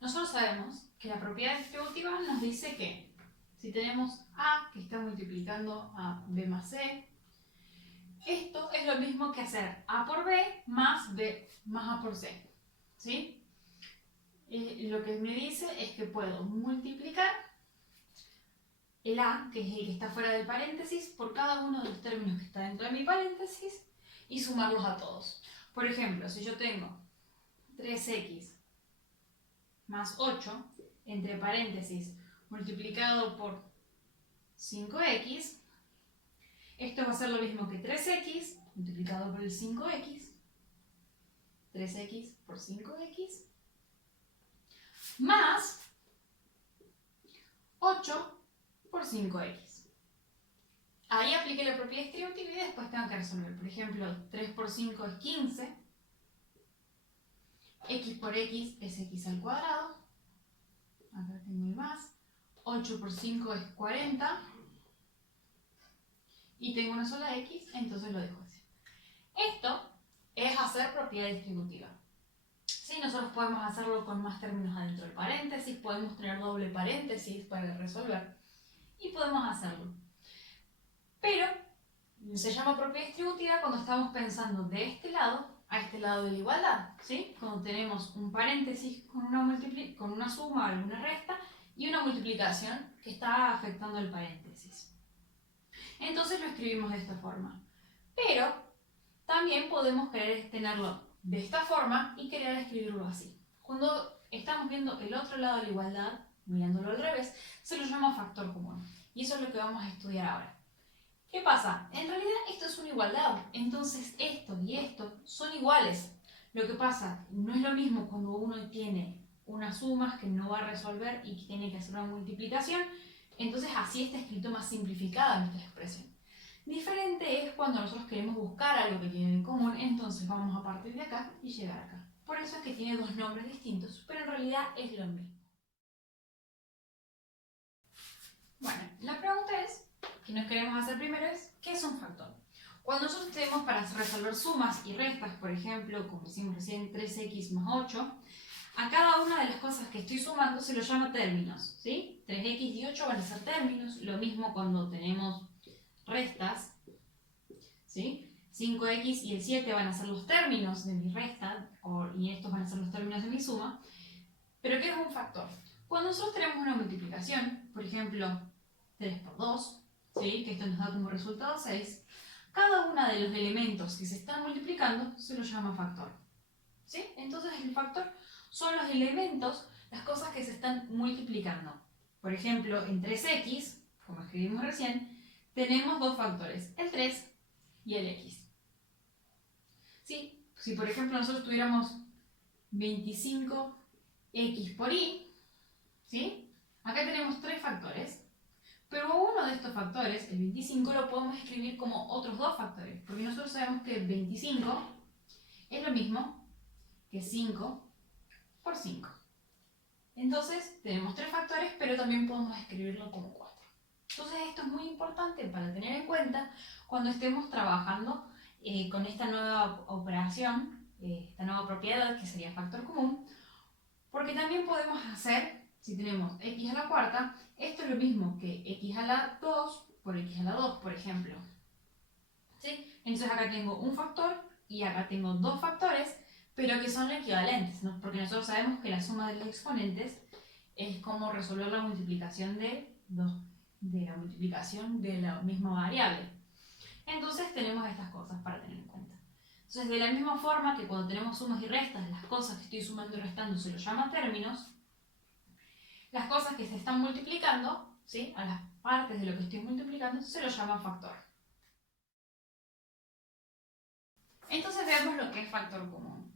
Nosotros sabemos que la propiedad distributiva nos dice que si tenemos A que está multiplicando a B más C, esto es lo mismo que hacer A por B más B más A por C. ¿Sí? Lo que me dice es que puedo multiplicar el A, que es el que está fuera del paréntesis, por cada uno de los términos que está dentro de mi paréntesis y sumarlos a todos. Por ejemplo, si yo tengo 3x más 8 entre paréntesis multiplicado por 5x, esto va a ser lo mismo que 3x multiplicado por el 5x, 3x por 5x, más 8 por 5x. Ahí apliqué la propiedad distributiva y después tengo que resolver. Por ejemplo, 3 por 5 es 15, x por x es x al cuadrado, acá tengo el más, 8 por 5 es 40, y tengo una sola x, entonces lo dejo así. Esto es hacer propiedad distributiva. Sí, nosotros podemos hacerlo con más términos adentro del paréntesis, podemos tener doble paréntesis para resolver, y podemos hacerlo. Pero se llama propiedad distributiva cuando estamos pensando de este lado a este lado de la igualdad, ¿sí? Cuando tenemos un paréntesis con una suma o una resta y una multiplicación que está afectando el paréntesis. Entonces lo escribimos de esta forma. Pero también podemos querer tenerlo de esta forma y querer escribirlo así. Cuando estamos viendo el otro lado de la igualdad, mirándolo al revés, se lo llama factor común. Y eso es lo que vamos a estudiar ahora. ¿Qué pasa? En realidad esto es una igualdad, entonces esto y esto son iguales. Lo que pasa, no es lo mismo cuando uno tiene unas sumas que no va a resolver y que tiene que hacer una multiplicación, entonces así está escrito más simplificada nuestra expresión. Diferente es cuando nosotros queremos buscar algo que tienen en común, entonces vamos a partir de acá y llegar acá. Por eso es que tiene dos nombres distintos, pero en realidad es lo mismo. Bueno, la pregunta que nos queremos hacer primero es, ¿qué es un factor? Cuando nosotros tenemos para resolver sumas y restas, por ejemplo, como hicimos recién, 3x más 8, a cada una de las cosas que estoy sumando se lo llama términos, ¿sí? 3x y 8 van a ser términos, lo mismo cuando tenemos restas, ¿sí? 5x y el 7 van a ser los términos de mi resta, y estos van a ser los términos de mi suma. ¿Pero qué es un factor? Cuando nosotros tenemos una multiplicación, por ejemplo, 3 por 2, ¿sí? Que esto nos da como resultado 6, cada uno de los elementos que se están multiplicando se lo llama factor. ¿Sí? Entonces el factor son los elementos, las cosas que se están multiplicando. Por ejemplo, en 3x, como escribimos recién, tenemos dos factores, el 3 y el x. ¿Sí? Si por ejemplo nosotros tuviéramos 25x por y, ¿sí? Acá tenemos tres factores, pero uno de estos factores, el 25, lo podemos escribir como otros dos factores, porque nosotros sabemos que 25 es lo mismo que 5 por 5. Entonces tenemos tres factores, pero también podemos escribirlo como 4. Entonces esto es muy importante para tener en cuenta cuando estemos trabajando con esta nueva operación, esta nueva propiedad que sería factor común, porque también podemos hacer, si tenemos x a la cuarta, esto es lo mismo que x a la 2 por x a la 2, por ejemplo. ¿Sí? Entonces acá tengo un factor y acá tengo dos factores, pero que son equivalentes, ¿no? Porque nosotros sabemos que la suma de los exponentes es como resolver la multiplicación de la misma variable. Entonces tenemos estas cosas para tener en cuenta. Entonces, de la misma forma que cuando tenemos sumas y restas, las cosas que estoy sumando y restando se los llama términos, las cosas que se están multiplicando, ¿sí? A las partes de lo que estoy multiplicando, se los llama factor. Entonces veamos lo que es factor común.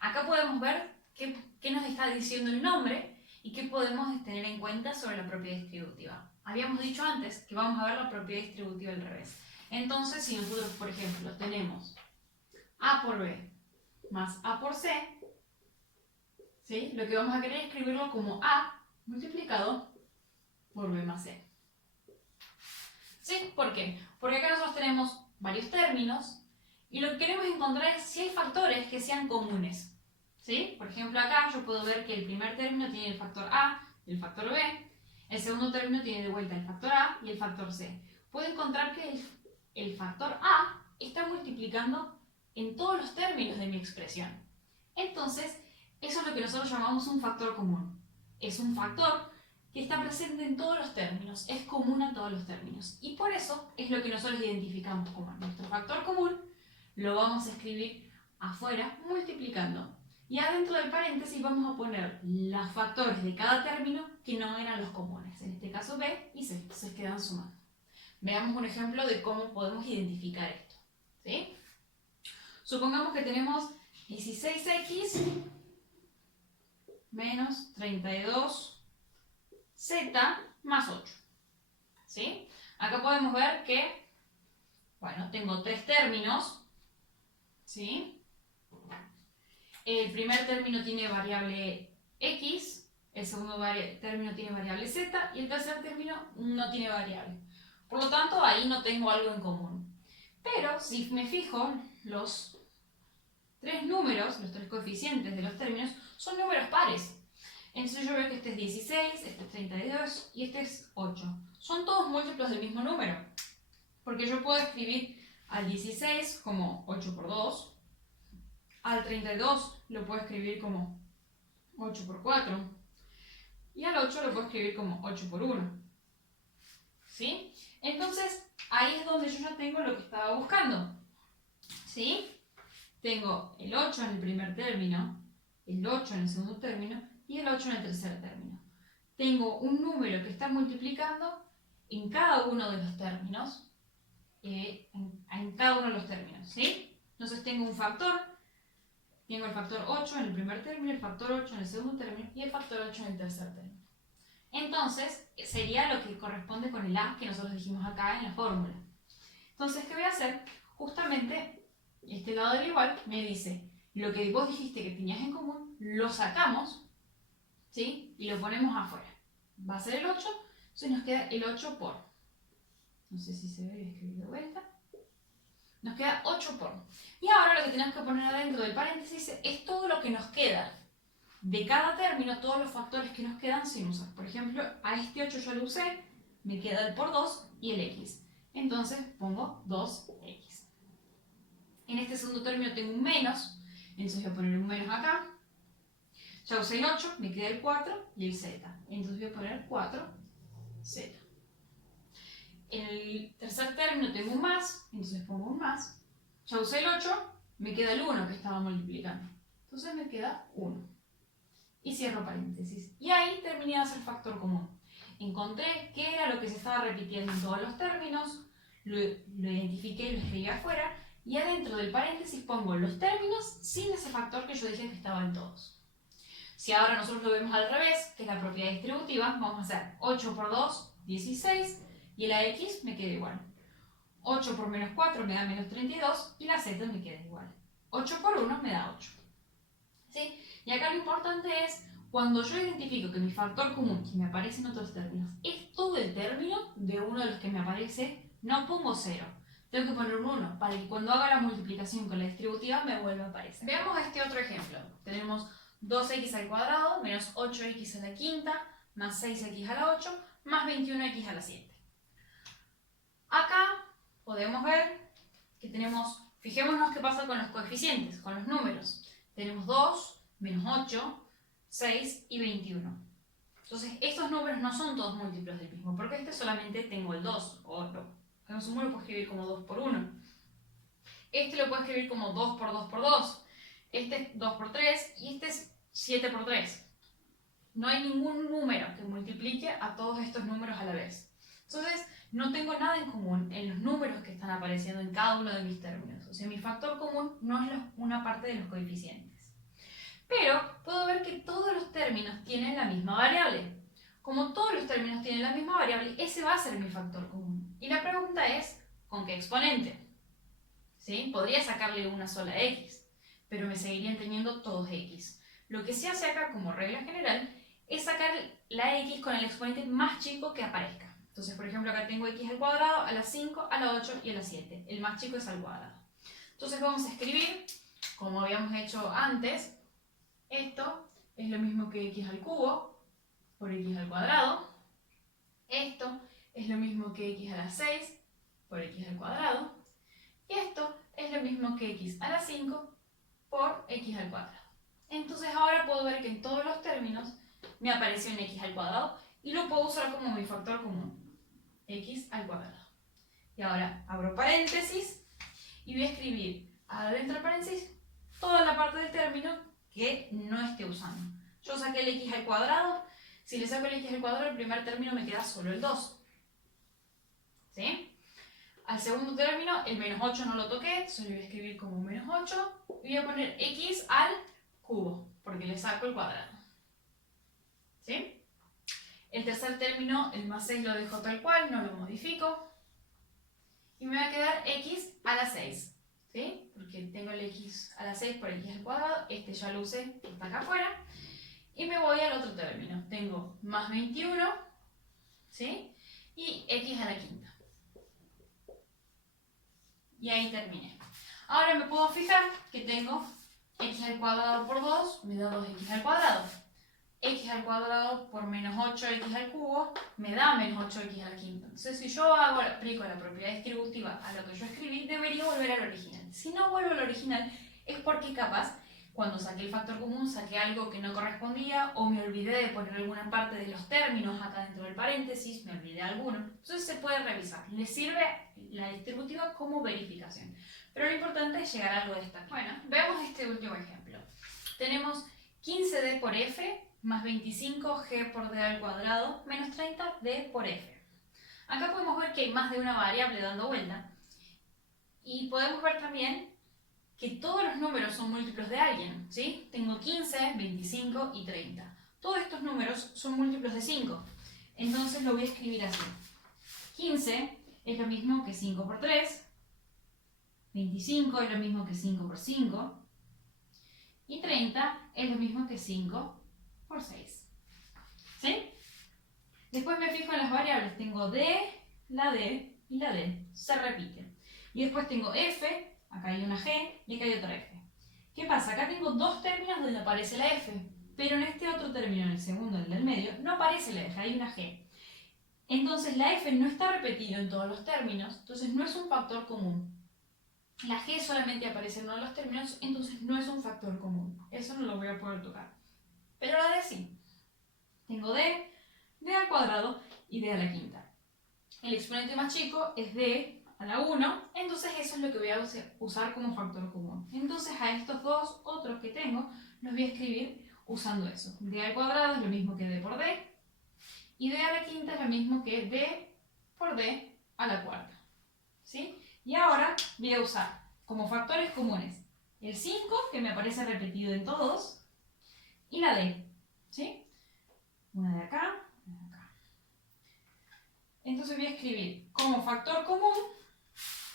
Acá podemos ver qué nos está diciendo el nombre y qué podemos tener en cuenta sobre la propiedad distributiva. Habíamos dicho antes que vamos a ver la propiedad distributiva al revés. Entonces, si nosotros, por ejemplo, tenemos A por B más A por C, ¿sí? Lo que vamos a querer es escribirlo como A multiplicado por B más C. ¿Sí? ¿Por qué? Porque acá nosotros tenemos varios términos y lo que queremos encontrar es si hay factores que sean comunes. ¿Sí? Por ejemplo, acá yo puedo ver que el primer término tiene el factor A y el factor B, el segundo término tiene de vuelta el factor A y el factor C. Puedo encontrar que el factor A está multiplicando en todos los términos de mi expresión. Entonces, eso es lo que nosotros llamamos un factor común. Es un factor que está presente en todos los términos, es común a todos los términos. Y por eso es lo que nosotros identificamos como nuestro factor común, lo vamos a escribir afuera multiplicando. Y adentro del paréntesis vamos a poner los factores de cada término que no eran los comunes, en este caso B y C, entonces quedan sumando. Veamos un ejemplo de cómo podemos identificar esto. ¿Sí? Supongamos que tenemos 16x menos 32z más 8. ¿Sí? Acá podemos ver que, bueno, tengo tres términos. ¿Sí? El primer término tiene variable x, el segundo término tiene variable z y el tercer término no tiene variable. Por lo tanto, ahí no tengo algo en común. Pero si me fijo, los tres números, los tres coeficientes de los términos, son números pares. Entonces yo veo que este es 16, este es 32 y este es 8. Son todos múltiplos del mismo número. Porque yo puedo escribir al 16 como 8 por 2. Al 32 lo puedo escribir como 8 por 4. Y al 8 lo puedo escribir como 8 por 1. ¿Sí? Entonces, ahí es donde yo ya tengo lo que estaba buscando. ¿Sí? Tengo el 8 en el primer término, el 8 en el segundo término y el 8 en el tercer término. Tengo un número que está multiplicando en cada uno de los términos. En cada uno de los términos. ¿Sí? Entonces tengo un factor. Tengo el factor 8 en el primer término, el factor 8 en el segundo término y el factor 8 en el tercer término. Entonces, sería lo que corresponde con el A que nosotros dijimos acá en la fórmula. Entonces, ¿qué voy a hacer? Justamente, este lado del igual me dice, lo que vos dijiste que tenías en común, lo sacamos, ¿sí? Y lo ponemos afuera. Va a ser el 8, entonces nos queda el 8 por. No sé si se ve, voy a escribir de vuelta. Nos queda 8 por. Y ahora lo que tenemos que poner adentro del paréntesis es todo lo que nos queda. De cada término, todos los factores que nos quedan sin usar. Por ejemplo, a este 8 yo lo usé, me queda el por 2 y el x. Entonces pongo 2x. En este segundo término tengo un menos, entonces voy a poner un menos acá. Ya usé el 8, me queda el 4 y el z. Entonces voy a poner 4z. En el tercer término tengo un más, entonces pongo un más. Ya usé el 8, me queda el 1 que estaba multiplicando. Entonces me queda 1. Y cierro paréntesis. Y ahí terminé de hacer factor común. Encontré qué era lo que se estaba repitiendo en todos los términos, lo identifiqué y lo escribí afuera, y adentro del paréntesis pongo los términos sin ese factor que yo dije que estaba en todos. Si ahora nosotros lo vemos al revés, que es la propiedad distributiva, vamos a hacer 8 por 2, 16, y la x me queda igual. 8 por menos 4 me da menos 32 y la z me queda igual. 8 por 1 me da 8. ¿Sí? Y acá lo importante es, cuando yo identifico que mi factor común, que me aparece en otros términos, es todo el término de uno de los que me aparece, no pongo 0. Tengo que poner un 1 para que cuando haga la multiplicación con la distributiva me vuelva a aparecer. Veamos este otro ejemplo. Tenemos 2x al cuadrado menos 8x a la quinta más 6x a la 8 más 21x a la 7. Acá podemos ver que tenemos, fijémonos qué pasa con los coeficientes, con los números. Tenemos 2, menos 8, 6 y 21. Entonces, estos números no son todos múltiplos del mismo, porque este solamente tengo el 2, o en sumo lo puedo escribir como 2 por 1. Este lo puedo escribir como 2 por 2 por 2. Este es 2 por 3 y este es 7 por 3. No hay ningún número que multiplique a todos estos números a la vez. Entonces, no tengo nada en común en los números que están apareciendo en cada uno de mis términos. O sea, mi factor común no es una parte de los coeficientes. Pero puedo ver que todos los términos tienen la misma variable. Como todos los términos tienen la misma variable, ese va a ser mi factor común. Y la pregunta es, ¿con qué exponente? ¿Sí? Podría sacarle una sola x, pero me seguirían teniendo todos x. Lo que se hace acá, como regla general, es sacar la x con el exponente más chico que aparezca. Entonces, por ejemplo, acá tengo x al cuadrado, a la 5, a la 8 y a la 7. El más chico es al cuadrado. Entonces vamos a escribir, como habíamos hecho antes, Esto es lo mismo que x al cubo por x al cuadrado. Esto es lo mismo que x a la 6 por x al cuadrado. Y esto es lo mismo que x a la 5 por x al cuadrado. Entonces ahora puedo ver que en todos los términos me apareció un x al cuadrado y lo puedo usar como mi factor común, x al cuadrado. Y ahora abro paréntesis y voy a escribir adentro del paréntesis toda la parte del término que no esté usando. Yo saqué el x al cuadrado, si le saco el x al cuadrado, el primer término me queda solo el 2. ¿Sí? Al segundo término, el menos 8 no lo toqué, solo voy a escribir como menos 8 y voy a poner x al cubo, porque le saco el cuadrado. ¿Sí? El tercer término, el más 6 lo dejo tal cual, no lo modifico. Y me va a quedar x a la 6. ¿Sí? Porque tengo el x a la 6 por x al cuadrado, este ya lo usé, está acá afuera. Y me voy al otro término. Tengo más 21, ¿sí? Y x a la quinta. Y ahí terminé. Ahora me puedo fijar que tengo x al cuadrado por 2 me da 2x al cuadrado. X al cuadrado por menos 8x al cubo me da menos 8x a la quinta. Entonces si yo aplico la propiedad distributiva a lo que yo escribí, debería volver al original. Si no vuelvo al original es porque capaz cuando saqué el factor común saqué algo que no correspondía o me olvidé de poner alguna parte de los términos acá dentro del paréntesis, me olvidé alguno. Entonces se puede revisar. Le sirve la distributiva como verificación. Pero lo importante es llegar a algo de esta. Bueno, veamos este último ejemplo. Tenemos 15d por f más 25g por d al cuadrado menos 30d por f. Acá podemos ver que hay más de una variable dando vuelta. Y podemos ver también que todos los números son múltiplos de alguien, ¿sí? Tengo 15, 25 y 30. Todos estos números son múltiplos de 5. Entonces lo voy a escribir así. 15 es lo mismo que 5 por 3. 25 es lo mismo que 5 por 5. Y 30 es lo mismo que 5 por 6. ¿Sí? Después me fijo en las variables. Tengo D y la D. Se repiten. Y después tengo F, acá hay una G y acá hay otra F. ¿Qué pasa? Acá tengo dos términos donde aparece la F, pero en este otro término, en el segundo, el del medio, no aparece la F, hay una G. Entonces la F no está repetida en todos los términos, entonces no es un factor común. La G solamente aparece en uno de los términos, entonces no es un factor común. Eso no lo voy a poder tocar. Pero la D sí. Tengo D al cuadrado y D a la quinta. El exponente más chico es D a la 1, entonces eso es lo que voy a usar como factor común. Entonces a estos dos otros que tengo los voy a escribir usando eso. D al cuadrado es lo mismo que D por D y D a la quinta es lo mismo que D por D a la cuarta. ¿Sí? Y ahora voy a usar como factores comunes el 5, que me aparece repetido en todos, y la D. ¿Sí? Una de acá, una de acá. Entonces voy a escribir como factor común,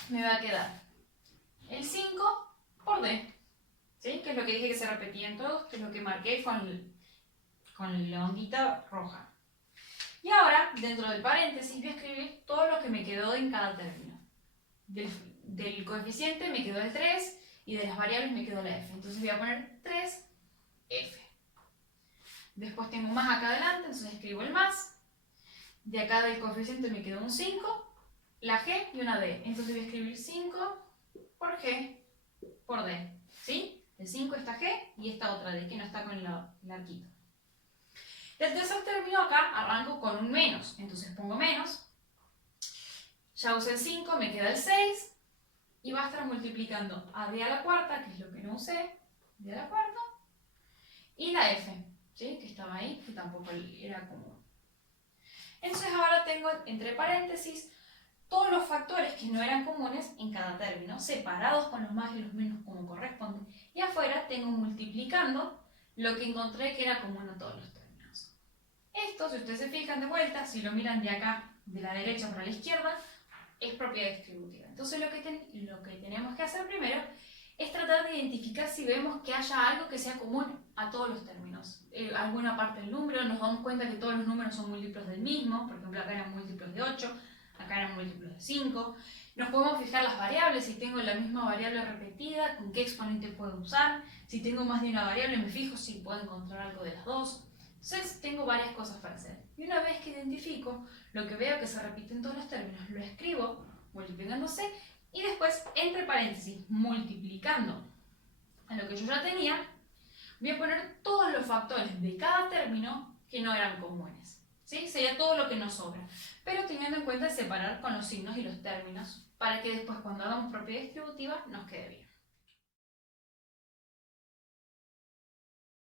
me va a quedar el 5 por D. ¿Sí? Que es lo que dije que se repetía en todos, que es lo que marqué con la ondita roja. Y ahora, dentro del paréntesis, voy a escribir todo lo que me quedó en cada término. Del coeficiente me quedó el 3 y de las variables me quedó la f. Entonces voy a poner 3f. Después tengo más acá adelante, entonces escribo el más. De acá del coeficiente me quedó un 5, la g y una d. Entonces voy a escribir 5 por g por d. ¿Sí? El 5 esta g y esta otra d que no está con el arquito. El tercer término acá arranco con un menos, entonces pongo menos. Ya usé el 5, me queda el 6 y va a estar multiplicando a d a la cuarta, que es lo que no usé, d a la cuarta, y la f, ¿sí? Que estaba ahí, que tampoco era común. Entonces ahora tengo entre paréntesis todos los factores que no eran comunes en cada término, separados con los más y los menos como corresponde. Y afuera tengo multiplicando lo que encontré que era común a todos los términos. Esto, si ustedes se fijan de vuelta, si lo miran de acá, de la derecha para la izquierda, es propiedad distributiva. Entonces lo que tenemos que hacer primero es tratar de identificar si vemos que haya algo que sea común a todos los términos. Alguna parte del número, nos damos cuenta que todos los números son múltiplos del mismo, por ejemplo acá eran múltiplos de 8, acá eran múltiplos de 5, Nos podemos fijar las variables, si tengo la misma variable repetida, con qué exponente puedo usar. Si tengo más de una variable, me fijo si puedo encontrar algo de las dos. Entonces tengo varias cosas para hacer. Y una vez que identifico lo que veo que se repite en todos los términos, lo escribo multiplicándose y después, entre paréntesis, multiplicando a lo que yo ya tenía, voy a poner todos los factores de cada término que no eran comunes. ¿Sí? Sería todo lo que nos sobra. Pero teniendo en cuenta separar con los signos y los términos para que después cuando hagamos propiedad distributiva nos quede bien.